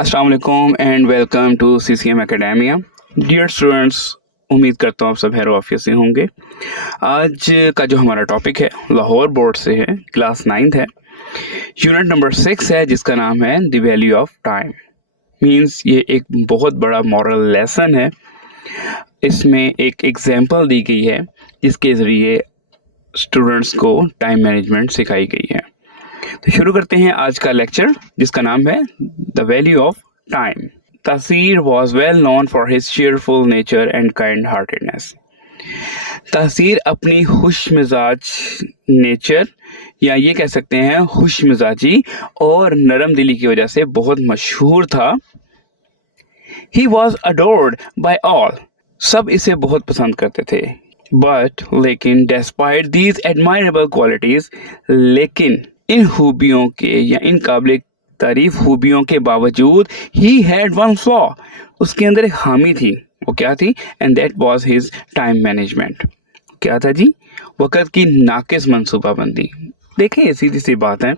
अस्सलाम वालेकुम and welcome to CCM academia. Dear students, उम्मीद करता हूँ आप सब हैरो ऑफिस से होंगे। आज का जो हमारा टॉपिक है लाहौर बोर्ड से है, क्लास 9th है, यूनिट नंबर 6 है जिसका नाम है the value of time. Means ये एक बहुत बड़ा मॉरल लेसन है। इसमें एक एग्जाम्पल दी गई है जिसके ज़रिए स्टूडेंट्स को टाइम मैनेजमेंट सिखाई गई है। तो शुरू करते हैं आज का लेक्चर जिसका नाम है द वैल्यू ऑफ टाइम। तासीर was well known for his cheerful nature and kind heartedness. तासीर अपनी खुश मिजाज नेचर या ये कह सकते हैं खुश मिजाजी और नरम दिली की वजह से बहुत मशहूर था। He was adored by all, सब इसे बहुत पसंद करते थे। बट लेकिन डेस्पाइट दीज एडमायरेबल क्वालिटीज, लेकिन इन खूबियों के या इन काबिल तारीफ खूबियों के बावजूद ही हैड वन फ्लॉ, उसके अंदर एक खामी थी। वो क्या थी? And that was his time management. क्या था जी? वक़्त की नाकिस मनसूबाबंदी। देखिए ये सीधी सी बात है,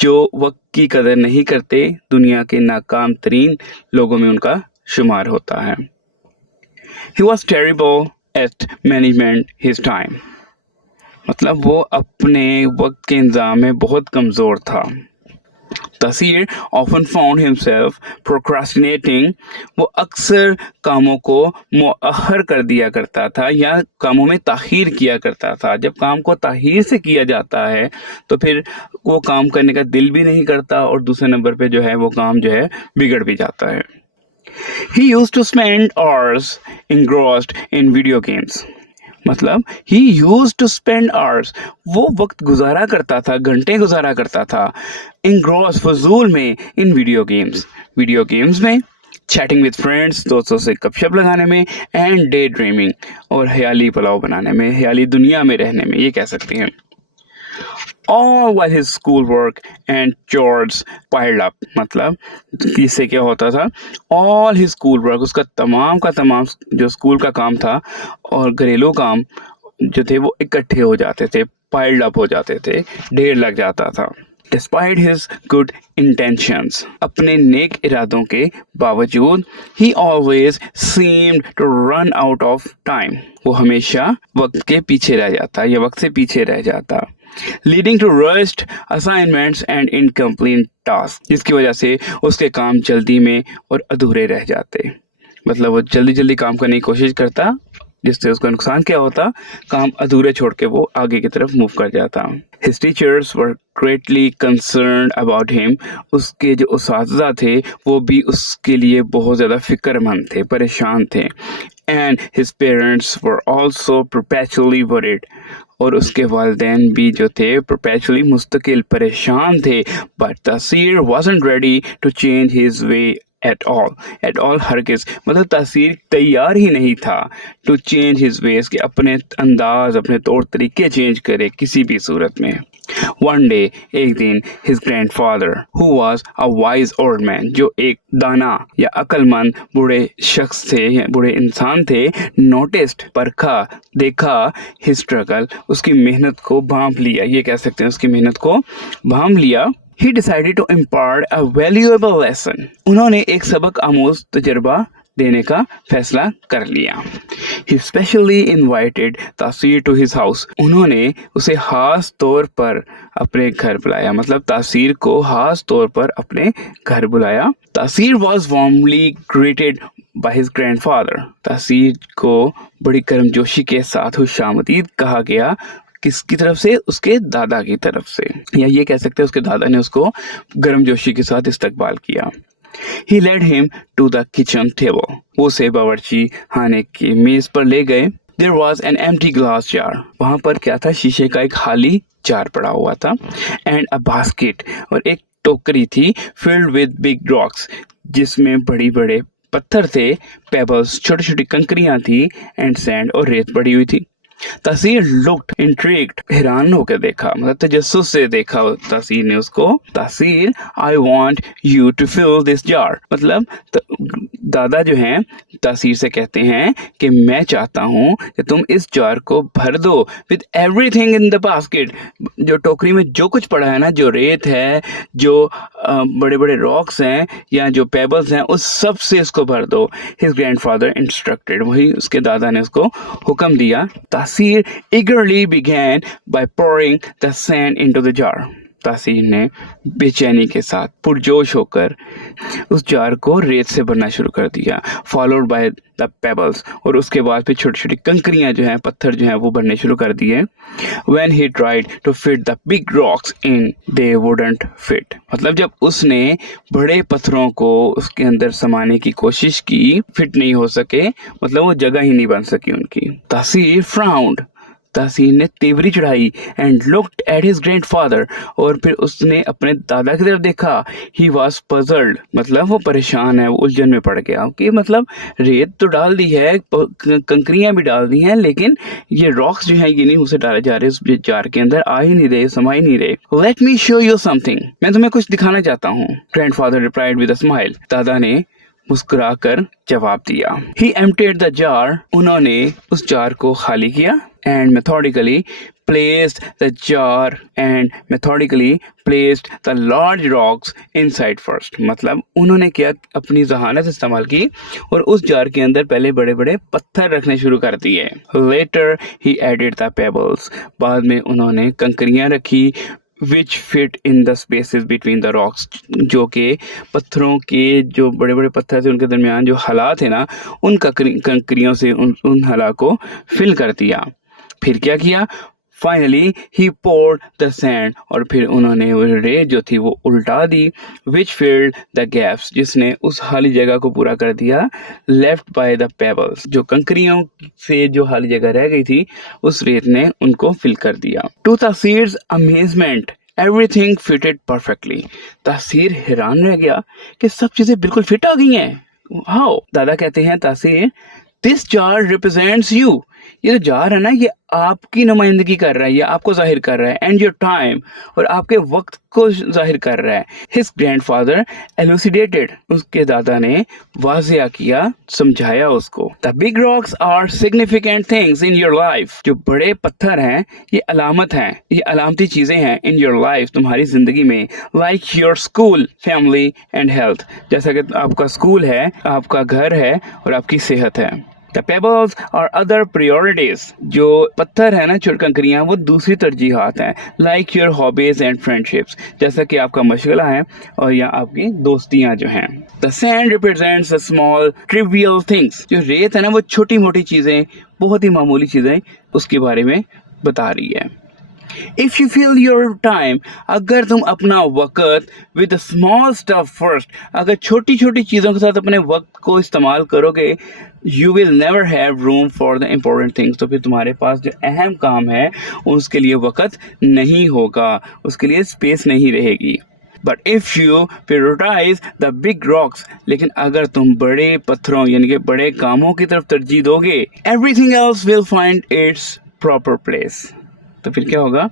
जो वक्त की कदर नहीं करते दुनिया के नाकाम तरीन लोगों में उनका शुमार होता है। He was terrible at management his time, मतलब वो अपने वक्त के इंतजाम में बहुत कमज़ोर था। तासीर often found himself procrastinating, वो अक्सर कामों को मुअख्खर कर दिया करता था या कामों में ताख़ीर किया करता था। जब काम को ताख़ीर से किया जाता है तो फिर वो काम करने का दिल भी नहीं करता और दूसरे नंबर पे जो है वो काम जो है बिगड़ भी जाता है। He used to spend hours engrossed in video games, मतलब he used to spend hours, वो वक्त गुजारा करता था, घंटे गुजारा करता था engrossed फजूल में in वीडियो गेम्स में, चैटिंग विद फ्रेंड्स, दोस्तों से गपशप लगाने में, एंड डे ड्रीमिंग, और ख्याली पुलाव बनाने में, ख्याली दुनिया में रहने में, ये कह सकते हैं। All while his school work and chores piled up, मतलब इससे क्या होता था? All his school work, उसका तमाम का तमाम जो स्कूल का काम था और घरेलू काम जो थे वो इकट्ठे हो जाते थे, piled up हो जाते थे, ढेर लग जाता था। Despite his good intentions, अपने नेक इरादों के बावजूद, he always seemed to run out of time, वो हमेशा वक्त के पीछे रह जाता या वक्त से पीछे रह जाता, leading to rushed assignments and incomplete tasks, जिसकी वजह से उसके काम जल्दी में और अधूरे रह जाते। मतलब वो जल्दी जल्दी काम करने की कोशिश करता जिससे उसका नुकसान क्या होता? काम अधूरे छोड़ के वो आगे की तरफ मूव कर जाता। His teachers were greatly concerned about him, उसके जो उस्ताज़ा थे वो भी उसके लिए बहुत ज़्यादा फिक्रमंद थे, परेशान थे। And his parents were also perpetually worried, और उसके वालिदैन भी जो थे perpetually मुस्तकिल परेशान थे। But तासीर wasn't ready to change his way at all, हरगिज़, मतलब तासीर तैयार ही नहीं था to change his ways, कि अपने अंदाज अपने तौर तरीके चेंज करे किसी भी सूरत में। One day, एक दिन, his grandfather, who was a wise old man, जो एक दाना या अक्लमंद बूढ़े शख्स थे या बूढ़े इंसान थे, noticed, परखा, देखा, his struggle, उसकी मेहनत को भांप लिया, ये कह सकते हैं उसकी मेहनत को भांप लिया। He decided to impart a valuable lesson, उन्होंने एक सबक आमूज तजर्बा देने का फैसला कर लिया। He specially invited तासीर to his house, उन्होंने उसे खास तौर पर अपने घर बुलाया, मतलब तासीर को खास तौर पर अपने घर बुलाया। तासीर was warmly greeted by his grandfather, तासीर को बड़ी गर्मजोशी के साथ खुशामदीद कहा गया। किसकी तरफ से? उसके दादा की तरफ से, या ये कह सकते हैं उसके दादा ने उसको गर्मजोशी के साथ इस्तकबाल किया। He led him to the kitchen table, वो उसे बावर्ची खाने की मेज पर ले गए। There was an empty glass jar, वहाँ पर क्या था? शीशे का एक खाली जार पड़ा हुआ था। And a basket, और एक टोकरी थी filled with big rocks, जिसमें बड़ी बड़े पत्थर थे। Pebbles, छोटी छोटी कंकरियाँ थी। And sand, और रेत पड़ी हुई थी। तासीर लुक्ड इंट्रिग्ड, हैरान होकर देखा, मतलब तजस्सुस से देखा तासीर ने उसको। Taseer, I want you to fill this jar, मतलब दादा जो हैं तासीर से कहते हैं कि मैं चाहता हूँ कि तुम इस जार को भर दो with everything in the basket, जो टोकरी में जो कुछ पड़ा है ना, जो रेत है, जो बड़े बड़े रॉक्स हैं या जो पेबल्स हैं, उस सब से इसको भर दो। हिज ग्रैंडफादर इंस्ट्रक्टेड, वही उसके दादा ने उसको हुक्म दिया। तासीर eagerly began by pouring the sand into the jar. तासीर ने बेचैनी के साथ पुरजोश होकर उस जार को रेत से भरना शुरू कर दिया, फॉलोड बाय द पेबल्स, और उसके बाद फिर छोटी छोटी कंकरियां जो हैं, पत्थर जो हैं वो भरने शुरू कर दिए। When he tried to fit the big rocks in, they wouldn't fit. मतलब जब उसने बड़े पत्थरों को उसके अंदर समाने की कोशिश की, फिट नहीं हो सके, मतलब वो जगह ही नहीं बन सकी उनकी। तासीर frowned, तासीर ने तेवरी चढ़ाई, and looked at his grandfather, और फिर उसने अपने दादा की तरफ देखा। ही वॉज पजल्ड, मतलब वो परेशान है, वो उलझन में पड़ गया कि मतलब रेत तो डाल दी है, कंकरियां भी डाल दी हैं, लेकिन ये रॉक्स जो हैं ये नहीं उसे डाले जा रहे, उस जार के अंदर आ ही नहीं रहे, समा ही नहीं रहे। Let me show you something, मैं तुम्हें कुछ दिखाना चाहता हूँ। Grandfather replied with a smile, दादा ने मुस्कुराकर जवाब दिया। ही एम्प्टीड द जार, उन्होंने उस जार को खाली किया, and methodically placed the jar placed the large rocks inside first, मतलब उन्होंने क्या, अपनी जहानत इस्तेमाल की और उस जार के अंदर पहले बड़े बड़े पत्थर रखने शुरू कर दिए। Later he added the pebbles, बाद में उन्होंने कंकरियां रखी, which fit in the spaces between the rocks, जो कि पत्थरों के, जो बड़े बड़े पत्थर थे उनके दरमियान जो हला थे ना, उन कंकरियों से उन हला को फिल कर दिया। फिर क्या किया? Finally he poured the sand, और फिर उन्होंने वो रेत जो थी वो उल्टा दी, which filled the gaps, जिसने उस खाली जगह को पूरा कर दिया, left by the pebbles, जो कंकरियों से जो खाली जगह रह गई थी उस रेत ने उनको फिल कर दिया। To Tasir's amazement, everything fitted perfectly. तासीर हैरान रह गया कि सब चीजें बिल्कुल फिट आ गई हैं। How? दादा कहते हैं, तासीर, दिस जार रिप्रेजेंट्स यू, ये जो जार है ना ये आपकी नुमाइंदगी कर रहा है, ये आपको जाहिर कर रहा है, एंड योर टाइम, और आपके वक्त को जाहिर कर रहा है। हिज ग्रैंडफादर एलुसिडेटेड, उसके दादा ने वाजिया किया, समझाया उसको। The big rocks are significant things in your life, जो बड़े पत्थर हैं ये अलामत हैं, ये अलामती चीजें हैं इन योर लाइफ, तुम्हारी जिंदगी में। Like your school, family and health, जैसा कि आपका स्कूल है, आपका घर है और आपकी सेहत है। The pebbles are other priorities, जो पत्थर है ना, छोटी कंकरियां, वो दूसरी तरजीहात हैं। Like your hobbies and friendships, जैसा कि आपका मशगला है और या आपकी दोस्तियां जो हैं। The sand represents the small trivial things, जो रेत है ना वो छोटी मोटी चीजें, बहुत ही मामूली चीजें उसके बारे में बता रही है। If you fill your time, अगर तुम अपना वक़्त with the small stuff first, अगर छोटी छोटी चीज़ों के साथ अपने वक्त को इस्तेमाल करोगे, you will never have room for the important things, तो फिर तुम्हारे पास जो अहम काम है उसके लिए वक़्त नहीं होगा, उसके लिए स्पेस नहीं रहेगी। But if you prioritize the big rocks, लेकिन अगर तुम बड़े पत्थरों यानी कि बड़े कामों की तरफ तरजीह दोगे, everything else will find its proper place, तो फिर क्या होगा,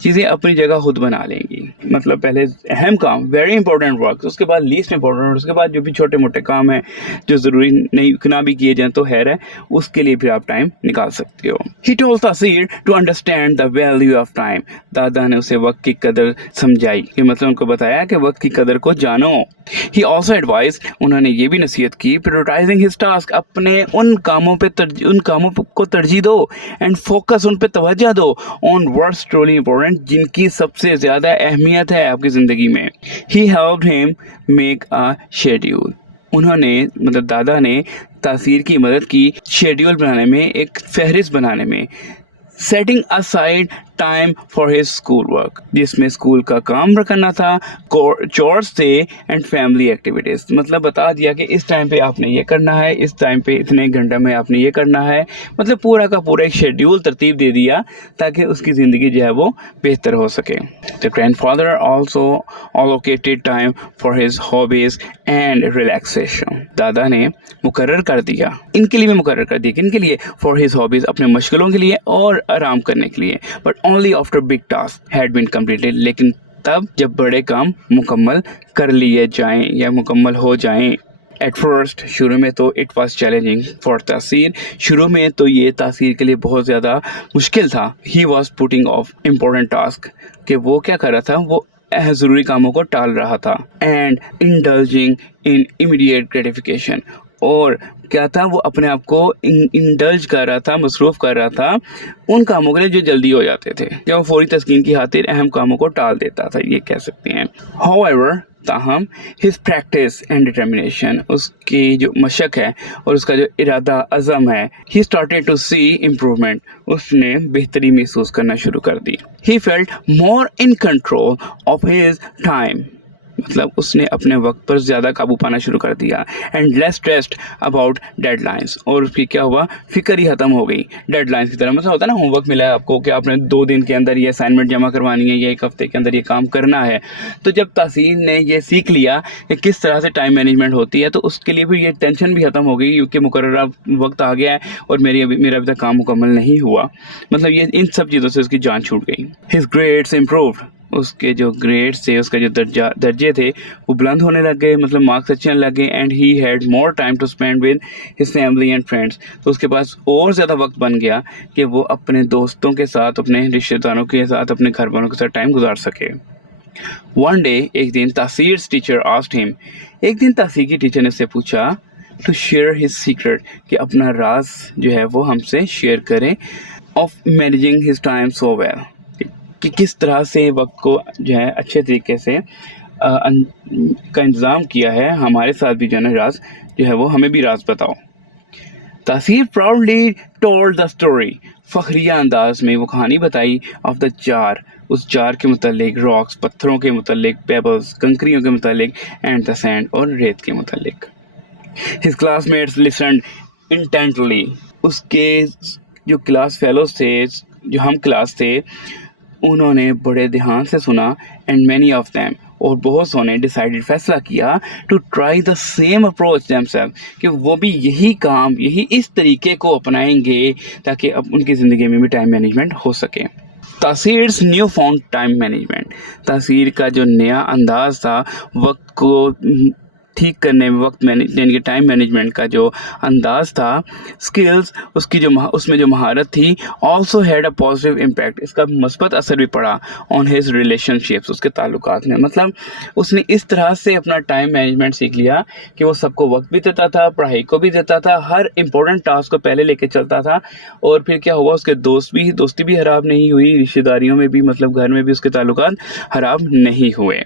चीज़ें अपनी जगह खुद बना लेंगी। मतलब पहले अहम काम, वेरी इंपॉर्टेंट वर्क, उसके बाद लीस्ट इंपॉर्टेंट, उसके बाद जो भी छोटे मोटे काम हैं जो ज़रूरी नहीं ना भी किए जाएं तो है, उसके लिए फिर आप टाइम निकाल सकते हो। He told Taseer to understand the value of time, दादा ने उसे वक्त की कदर समझाई, कि मतलब उनको बताया कि वक्त की कदर को जानो। ही ऑल्सो एडवाइज, उन्होंने ये भी नसीहत की, प्रायोरिटाइजिंग हिज टास्क, अपने उन कामों को तरजीह दो, एंड फोकस उन पे तवज्जो दो, ऑन वर्ड्स ट्रूली इंपॉर्टेंट, जिनकी सबसे ज्यादा अहमियत है आपकी जिंदगी में। He helped him make a schedule, उन्होंने मतलब दादा ने तासीर की मदद की शेड्यूल बनाने में, एक फहरिस्त बनाने में। Setting aside time for his school work, जिसमें स्कूल का काम करना था, चोर्स थे एंड फैमिली एक्टिविटीज़। मतलब बता दिया कि इस टाइम पे आपने ये करना है, इस टाइम पे इतने घंटे में आपने ये करना है। मतलब पूरा का पूरा एक शेड्यूल तरतीब दे दिया ताकि उसकी ज़िंदगी जो है वो बेहतर हो सके। The grandfather also allocated time for his hobbies and relaxation. दादा ने मुकर्रर कर दिया, इनके लिए भी मुकर्रर कर दिया कि इनके लिए फॉर हिज हॉबीज़, अपने मशगलों के लिए और आराम करने के लिए, but only after big task had been completed, लेकिन तब जब बड़े काम मुकम्मल कर लिए जाएं या मुकम्मल हो जाएं। एट फर्स्ट, शुरू में तो इट वॉज चैलेंजिंग फॉर तासीर, शुरू में तो ये तासीर के लिए बहुत ज़्यादा मुश्किल था। He was putting of important task, कि वो क्या कर रहा था, वो ज़रूरी कामों को टाल रहा था। And indulging in immediate gratification, और क्या था, वो अपने आप को इंडल्ज कर रहा था, मसरूफ़ कर रहा था उन कामों के लिए जो जल्दी हो जाते थे, या वो फौरी तस्कीन की खातिर अहम कामों को टाल देता था, ये कह सकते हैं। हाउएवर, ताहम, हिज प्रैक्टिस एंड डिटर्मिनेशन, उसकी जो मशक है और उसका जो इरादा अज़म है, he started to see improvement, उसने बेहतरी महसूस करना शुरू कर दी। He felt more in control of his time, मतलब उसने अपने वक्त पर ज़्यादा काबू पाना शुरू कर दिया। And less stressed about deadlines, और उसकी क्या हुआ, फिक्र ही ख़त्म हो गई डेडलाइंस की तरह। मतलब होता है ना, होमवर्क मिला है आपको कि आपने 2 दिन के अंदर ये असाइनमेंट जमा करवानी है या 1 हफ्ते के अंदर ये काम करना है। तो जब तासीर ने ये सीख लिया कि किस तरह से टाइम मैनेजमेंट होती है, तो उसके लिए भी ये टेंशन भी ख़त्म हो गई, क्योंकि मुकर्ररा वक्त आ गया है और मेरा अभी तक काम मुकम्मल नहीं हुआ। मतलब ये इन सब चीज़ों से उसकी जान छूट गई। हिज ग्रेड्स इम्प्रूव्ड, उसके जो ग्रेड्स थे, उसका जो दर्जे थे वो बुलंद होने लग गए, मतलब मार्क्स अच्छे आने लगे। And he had more time to spend with his family and friends, तो उसके पास और ज़्यादा वक्त बन गया कि वो अपने दोस्तों के साथ, अपने रिश्तेदारों के साथ, अपने घर वालों के साथ टाइम गुजार सके। वन डे, एक दिन, तासीर टीचर आस्क्ड हिम, एक दिन तासीर की टीचर ने उससे पूछा, टू शेयर हिज सीक्रेट, कि अपना राज जो है वो हमसे शेयर करें, of managing his time so well, कि किस तरह से वक्त को जो है अच्छे तरीके से का इंतज़ाम किया है। हमारे साथ भी जो है ना राज जो है वो हमें भी राज बताओ। तासीर प्राउडली टोल्ड द स्टोरी, फखरिया अंदाज में वो कहानी बताई, ऑफ द जार, उस जार के मुतालिक, रॉक्स, पत्थरों के मुतालिक, पेबल्स, कंकरियों के मुतालिक, एंड द सैंड, और रेत के मुतालिक। हिज क्लासमेट्स लिसनड इंटेंटली, उसके जो क्लास फेलोज थे, जो हम क्लास थे, उन्होंने बड़े ध्यान से सुना। एंड मैनी ऑफ देम, और बहुत सौ ने डिसाइडेड, फैसला किया, to try the same approach themselves, कि वो भी यही काम, यही इस तरीके को अपनाएंगे ताकि अब उनकी ज़िंदगी में भी टाइम मैनेजमेंट हो सके। तासीर्स न्यू फाउंड टाइम मैनेजमेंट, तासीर का जो नया अंदाज था वक्त को ठीक करने में, वक्त मैनेज यानी कि टाइम मैनेजमेंट का जो अंदाज था, स्किल्स, उसकी जो उसमें जो महारत थी, also had a positive impact, इसका मस्बत असर भी पड़ा ऑन हिज रिलेशनशिप्स, उसके ताल्लुकात में। मतलब उसने इस तरह से अपना टाइम मैनेजमेंट सीख लिया कि वो सबको वक्त भी देता था, पढ़ाई को भी देता था, हर इंपॉर्टेंट टास्क को पहले लेके चलता था। और फिर क्या हुआ, उसके दोस्ती भी खराब नहीं हुई, रिश्तेदारियों में भी, मतलब घर में भी उसके ताल्लुकात खराब नहीं हुए।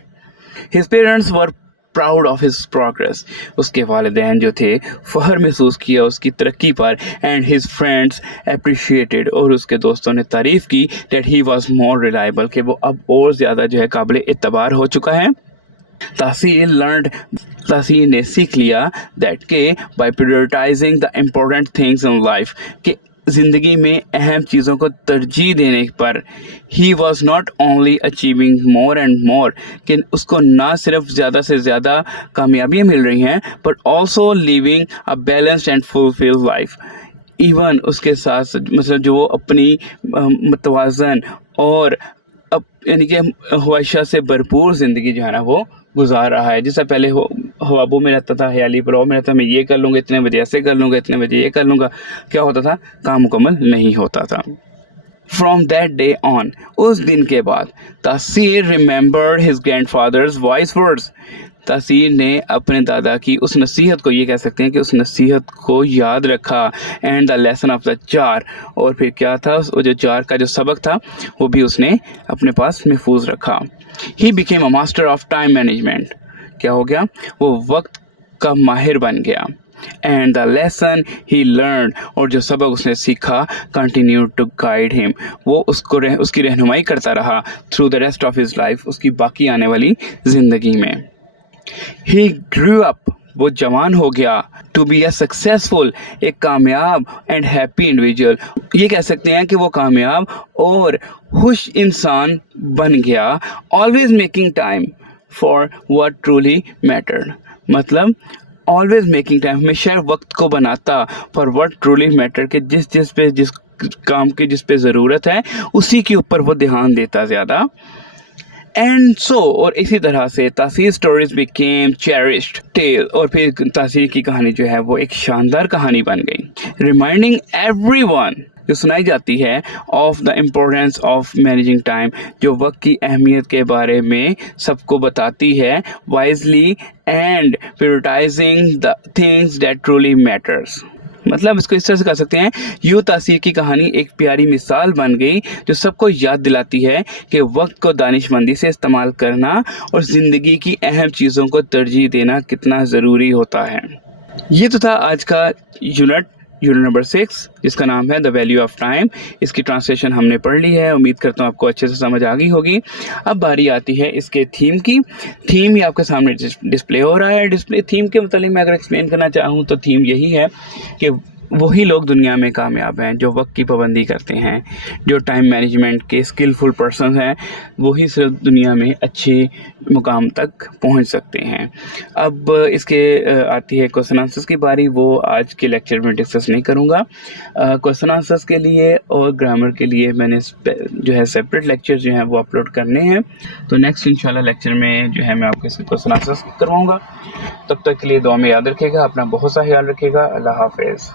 His parents were proud of his progress, उसके वालिदैन जो थे फ़ख्र महसूस किया उसकी तरक्की पर। एंड हिज फ्रेंड्स अप्रिशिएटेड, और उसके दोस्तों ने तारीफ़ की, that he was more reliable, कि वो अब और ज़्यादा जो है काबिल एतबार हो चुका है। तासीर ने सीख लिया दैट के by prioritizing the important things in life, कि ज़िंदगी में अहम चीज़ों को तरजीह देने पर, he was not only achieving more and more, कि उसको ना सिर्फ ज़्यादा से ज़्यादा कामयाबियाँ मिल रही हैं, but also living a balanced and fulfilled life. Even उसके साथ मतलब जो वो अपनी मतवाज़न और यानी कि ख्वाहिशा से भरपूर ज़िंदगी जो है ना वो गुजार रहा है। जैसा पहले ख्वाबों में रहता था, ख्याली पुलाव में रहता, मैं ये कर लूँगा, इतने बजे ऐसे कर लूँगा, इतने बजे ये कर लूँगा, क्या होता था, काम मुकम्मल नहीं होता था। From that day on, उस दिन के बाद, तासीर remembered his grandfather's wise words, तासीर ने अपने दादा की उस नसीहत को, ये कह सकते हैं कि उस नसीहत को याद रखा। And the lesson of the jar, और फिर क्या था, वो जो जार का जो सबक था वो भी उसने अपने पास महफूज रखा। He became a master of time management, क्या हो गया, वो वक्त का माहिर बन गया। And the lesson he learn, और जो सबक उसने सीखा कंटिन्यू टू गाइड हिम, वो उसकी रहनुमाई करता रहा through the rest of his life, उसकी बाकी आने वाली ज़िंदगी में। ही ग्रू अप, वो जवान हो गया, टू बी अ सक्सेसफुल, एक कामयाब एंड हैप्पी इंडिविजुअल, ये कह सकते हैं कि वो कामयाब और खुश इंसान बन गया। Always making time for what truly mattered, मतलब ऑलवेज मेकिंग टाइम, हमेशा वक्त को बनाता फॉर व्हाट ट्रूली मैटर, कि जिस काम की जिस पे ज़रूरत है उसी के ऊपर वो ध्यान देता ज़्यादा। एंड सो, और इसी तरह से तासीर स्टोरीज बिकेम चेरिश्ड टेल, और फिर तासीर की कहानी जो है वो एक शानदार कहानी बन गई, रिमाइंडिंग एवरीवन, जो सुनाई जाती है, of the importance of managing time, जो वक्त की अहमियत के बारे में सबको बताती है, wisely and prioritising the things that truly matters. मतलब इसको इस तरह से कह सकते हैं, यूँ तासीर की कहानी एक प्यारी मिसाल बन गई जो सबको याद दिलाती है कि वक्त को दानिशमंदी से इस्तेमाल करना और ज़िंदगी की अहम चीज़ों को तरजीह देना कितना ज़रूरी होता है। ये तो था आज का यूनिट नंबर 6, जिसका नाम है द वैल्यू ऑफ टाइम। इसकी ट्रांसलेशन हमने पढ़ ली है, उम्मीद करता हूँ आपको अच्छे से समझ आ गई होगी। अब बारी आती है इसके थीम की। थीम ही आपके सामने डिस्प्ले हो रहा है। डिस्प्ले थीम के मतलब मैं अगर एक्सप्लेन करना चाहूँ तो थीम यही है कि वही लोग दुनिया में कामयाब हैं जो वक्त की पाबंदी करते हैं, जो टाइम मैनेजमेंट के स्किलफुल पर्सन हैं, वही सिर्फ दुनिया में अच्छे मुकाम तक पहुंच सकते हैं। अब इसके आती है क्वेश्चन आंसर्स की बारी, वो आज के लेक्चर में डिस्कस नहीं करूंगा। क्वेश्चन आंसर्स के लिए और ग्रामर के लिए मैंने जो है सेपरेट लेक्चर जो हैं वो अपलोड करने हैं, तो नेक्स्ट इंशाल्लाह लेक्चर में जो है मैं आपको इसके क्वेश्चन आंसर्स करवाऊँगा। तब तक के लिए दुआ में याद रखिएगा, अपना बहुत सा ख्याल रखिएगा। अल्लाह हाफिज़।